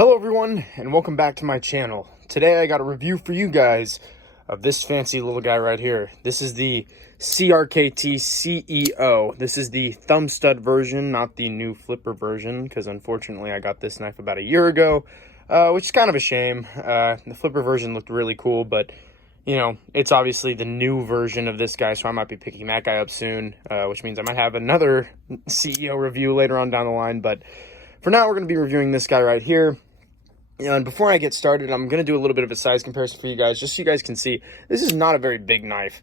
Hello everyone, and welcome back to my channel. Today I got a review for you guys of this fancy little guy right here. This is the CRKT CEO. This is the thumb stud version, not the new flipper version, because unfortunately I got this knife about a year ago, which is kind of a shame. The flipper version looked really cool, but you know, it's obviously the new version of this guy, so I might be picking that guy up soon, which means I might have another CEO review later on down the line, but for now we're going to be reviewing this guy right here. And before I get started, I'm going to do a little bit of a size comparison for you guys, just so you guys can see. This is not a very big knife.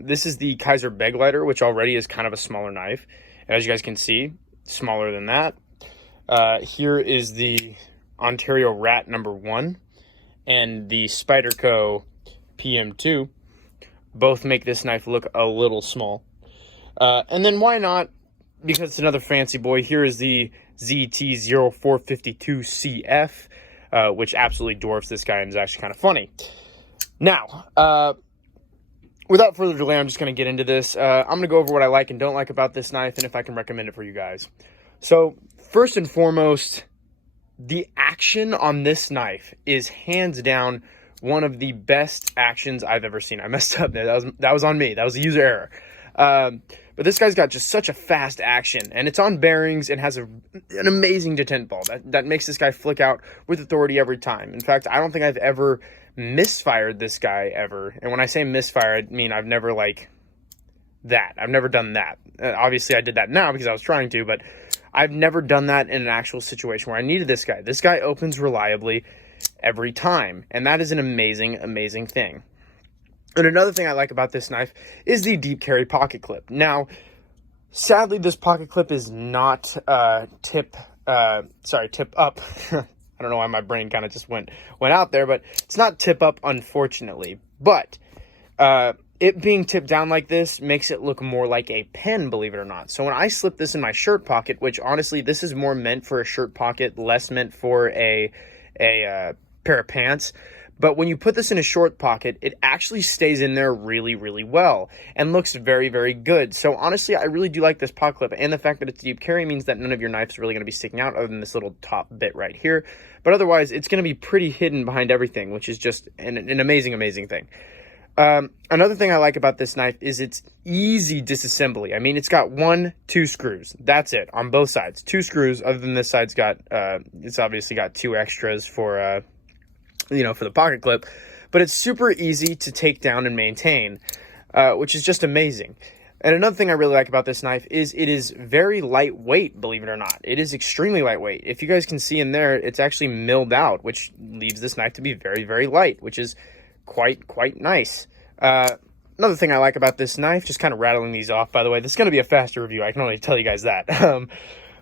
This is the Kaiser Begleiter, which already is kind of a smaller knife. As you guys can see, smaller than that. Here is the Ontario Rat #1 and the Spyderco PM2. Both make this knife look a little small. And then why not? Because it's another fancy boy. Here is the ZT0452CF. Which absolutely dwarfs this guy and is actually kind of funny. Now, without further delay, I'm just going to get into this. I'm going to go over what I like and don't like about this knife and if I can recommend it for you guys. So, first and foremost, the action on this knife is hands down one of the best actions I've ever seen. I messed up there. That was on me. That was a user error. But this guy's got just such a fast action, and it's on bearings and has an amazing detent ball that makes this guy flick out with authority every time. In fact, I don't think I've ever misfired this guy ever. And when I say misfire, I mean I've never I've never done that. Obviously, I did that now because I was trying to, but I've never done that in an actual situation where I needed this guy. This guy opens reliably every time, and that is an amazing, amazing thing. And another thing I like about this knife is the deep carry pocket clip. Now, sadly, this pocket clip is not tip up. I don't know why my brain kind of just went out there, but it's not tip up, unfortunately. But it being tipped down like this makes it look more like a pen, believe it or not. So when I slip this in my shirt pocket, which honestly, this is more meant for a shirt pocket, less meant for a pair of pants. But when you put this in a short pocket, it actually stays in there really, really well and looks very, very good. So honestly, I really do like this pocket clip, and the fact that it's deep carry means that none of your knives are really going to be sticking out other than this little top bit right here. But otherwise, it's going to be pretty hidden behind everything, which is just an amazing, amazing thing. Another thing I like about this knife is its easy disassembly. I mean, it's got 2 screws. That's it on both sides. 2 screws, other than this side's got, it's obviously got 2 extras for, for the pocket clip, but it's super easy to take down and maintain, which is just amazing. And another thing I really like about this knife is it is very lightweight, believe it or not. It is extremely lightweight. If you guys can see in there, it's actually milled out, which leaves this knife to be very, very light, which is quite nice. Another thing I like about this knife, just kind of rattling these off, by the way, this is going to be a faster review. I can only tell you guys that.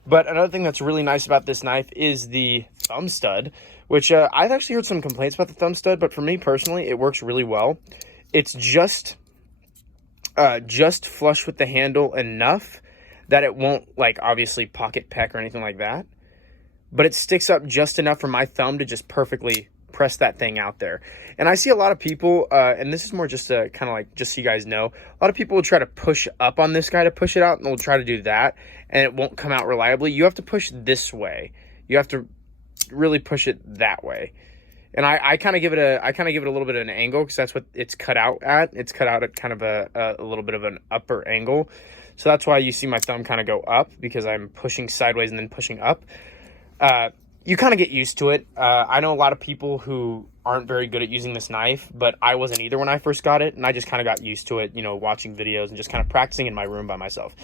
But another thing that's really nice about this knife is the thumb stud, which I've actually heard some complaints about the thumb stud, but for me personally, it works really well. It's just flush with the handle enough that it won't, obviously pocket peck or anything like that. But it sticks up just enough for my thumb to just perfectly press that thing out there. And I see a lot of people, and this is more just to kind of just so you guys know, a lot of people will try to push up on this guy to push it out, and they'll try to do that, and it won't come out reliably. You have to push this way. You have to really push it that way. And I kind of give it a little bit of an angle because that's what it's cut out at. It's cut out at kind of a little bit of an upper angle. So that's why you see my thumb kind of go up, because I'm pushing sideways and then pushing up. You kind of get used to it. I know a lot of people who aren't very good at using this knife, but I wasn't either when I first got it, and I just kind of got used to it, watching videos and just kind of practicing in my room by myself.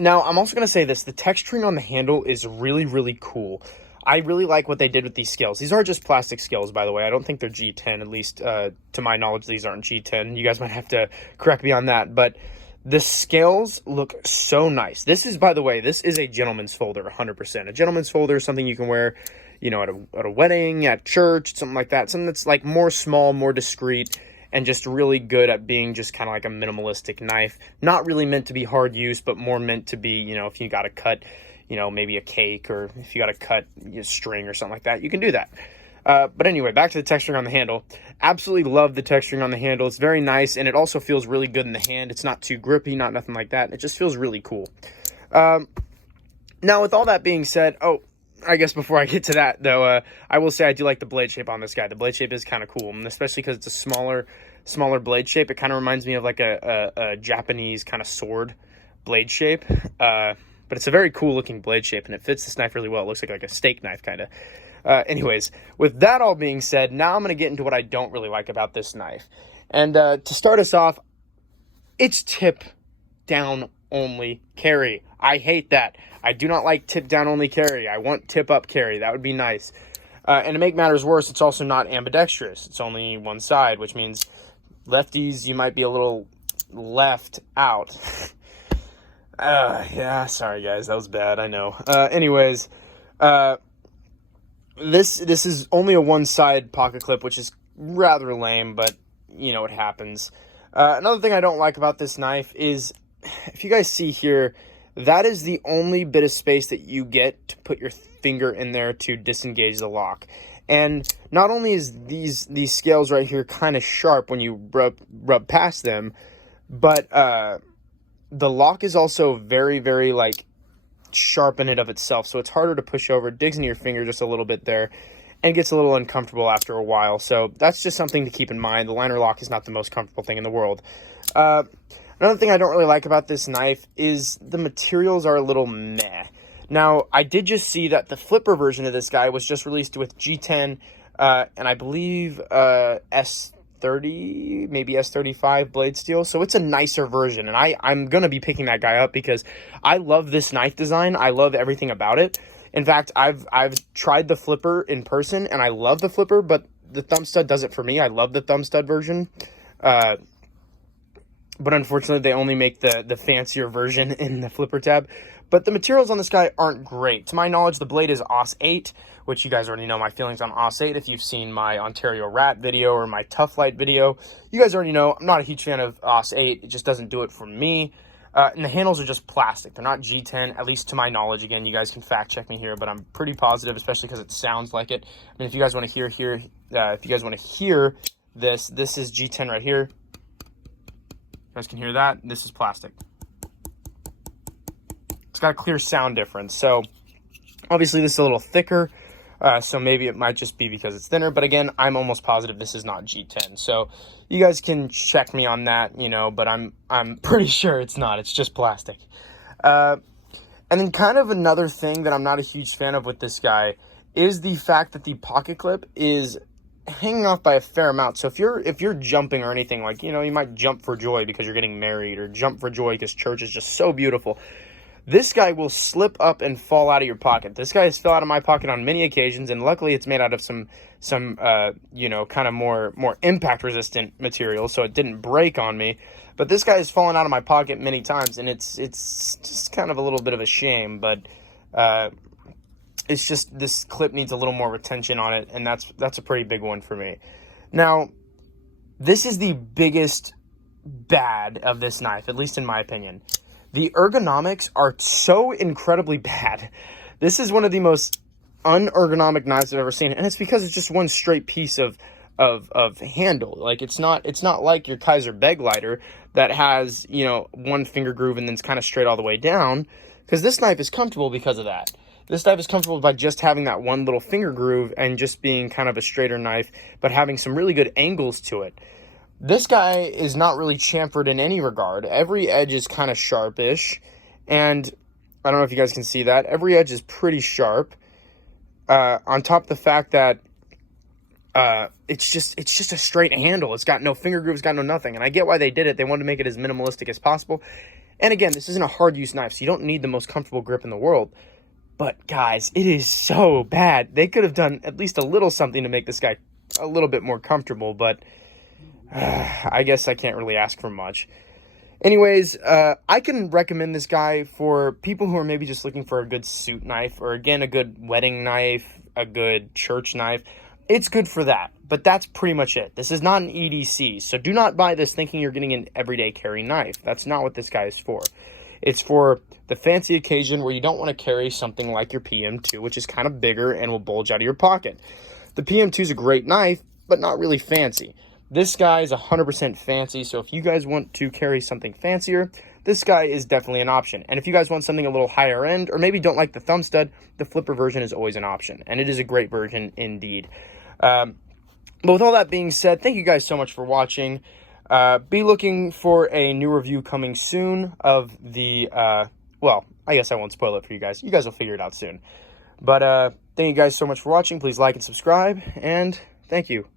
Now, I'm also going to say this. The texturing on the handle is really, really cool. I really like what they did with these scales. These are just plastic scales, by the way. I don't think they're G10, at least to my knowledge, these aren't G10. You guys might have to correct me on that, but the scales look so nice. This is, by the way, this is a gentleman's folder, 100%. A gentleman's folder is something you can wear, at a wedding, at church, something like that. Something that's more small, more discreet, and just really good at being just kind of like a minimalistic knife. Not really meant to be hard use, but more meant to be, if you got to cut, maybe a cake, or if you got to cut string or something like that, you can do that. But anyway, back to the texturing on the handle. Absolutely love the texturing on the handle. It's very nice, and it also feels really good in the hand. It's not too grippy, nothing like that. It just feels really cool. Now, with all that being said, I guess before I get to that, though, I will say I do like the blade shape on this guy. The blade shape is kind of cool, and especially because it's a smaller blade shape. It kind of reminds me of like a Japanese kind of sword blade shape. But it's a very cool looking blade shape, and it fits this knife really well. It looks like a steak knife, kind of. Anyways, with that all being said, now I'm going to get into what I don't really like about this knife. And to start us off, it's tip down only carry. I hate that. I do not like tip down only carry. I want tip up carry. That would be nice. And to make matters worse, it's also not ambidextrous. It's only one side, which means lefties, you might be a little left out. Yeah, sorry guys, that was bad, I know. Anyways, this is only a one-side pocket clip, which is rather lame, but, you know, it happens. Another thing I don't like about this knife is, if you guys see here, that is the only bit of space that you get to put your finger in there to disengage the lock. And not only is these scales right here kind of sharp when you rub past them, but the lock is also very, very, like, sharp in it of itself, so it's harder to push over. It digs into your finger just a little bit there, and gets a little uncomfortable after a while. So that's just something to keep in mind. The liner lock is not the most comfortable thing in the world. Another thing I don't really like about this knife is the materials are a little meh. Now, I did just see that the flipper version of this guy was just released with G10, and I believe S30, maybe S35 blade steel. So it's a nicer version, and I'm going to be picking that guy up because I love this knife design. I love everything about it. In fact, I've tried the flipper in person, and I love the flipper, but the thumb stud does it for me. I love the thumb stud version. But unfortunately, they only make the fancier version in the flipper tab. But the materials on this guy aren't great. To my knowledge, the blade is AUS 8, which you guys already know my feelings on AUS 8 if you've seen my Ontario Rat video or my Tough Light video. You guys already know I'm not a huge fan of AUS 8. It just doesn't do it for me. And the handles are just plastic. They're not G10, at least to my knowledge. Again, you guys can fact check me here, but I'm pretty positive, especially because it sounds like it. I mean, if you guys want to hear this is G10 right here. You guys can hear that. This is plastic. It's got a clear sound difference. So obviously this is a little thicker. So maybe it might just be because it's thinner. But again, I'm almost positive this is not G10. So you guys can check me on that, you know, but I'm pretty sure it's not. It's just plastic. And then kind of another thing that I'm not a huge fan of with this guy is the fact that the pocket clip is hanging off by a fair amount. So if you're jumping or anything, like, you know, you might jump for joy because you're getting married, or jump for joy because church is just so beautiful. This guy will slip up and fall out of your pocket. This guy has fell out of my pocket on many occasions, and luckily it's made out of some you know, kind of more impact resistant material, so it didn't break on me. But this guy has fallen out of my pocket many times, and it's just kind of a little bit of a shame. But it's just this clip needs a little more retention on it, and that's a pretty big one for me. Now, this is the biggest bad of this knife, at least in my opinion. The ergonomics are so incredibly bad. This is one of the most unergonomic knives I've ever seen, and it's because it's just one straight piece of handle. Like, it's not like your Kaiser Begleiter that has, you know, one finger groove and then it's kind of straight all the way down, because this knife is comfortable because of that. This knife is comfortable by just having that one little finger groove and just being kind of a straighter knife, but having some really good angles to it. This guy is not really chamfered in any regard. Every edge is kind of sharpish, and I don't know if you guys can see that. Every edge is pretty sharp. On top of the fact that it's just a straight handle. It's got no finger grooves, got no nothing. And I get why they did it. They wanted to make it as minimalistic as possible. And again, this isn't a hard use knife, so you don't need the most comfortable grip in the world. But guys, it is so bad. They could have done at least a little something to make this guy a little bit more comfortable, but I guess I can't really ask for much. Anyways, I can recommend this guy for people who are maybe just looking for a good suit knife, or again, a good wedding knife, a good church knife. It's good for that, but that's pretty much it. This is not an EDC, so do not buy this thinking you're getting an everyday carry knife. That's not what this guy is for. It's for the fancy occasion where you don't want to carry something like your PM2, which is kind of bigger and will bulge out of your pocket. The PM2 is a great knife, but not really fancy. This guy is 100% fancy, so if you guys want to carry something fancier, this guy is definitely an option. And if you guys want something a little higher end, or maybe don't like the thumb stud, the flipper version is always an option, and it is a great version indeed. But with all that being said, thank you guys so much for watching. Be looking for a new review coming soon of the, well, I guess I won't spoil it for you guys. You guys will figure it out soon. But thank you guys so much for watching. Please like and subscribe, and thank you.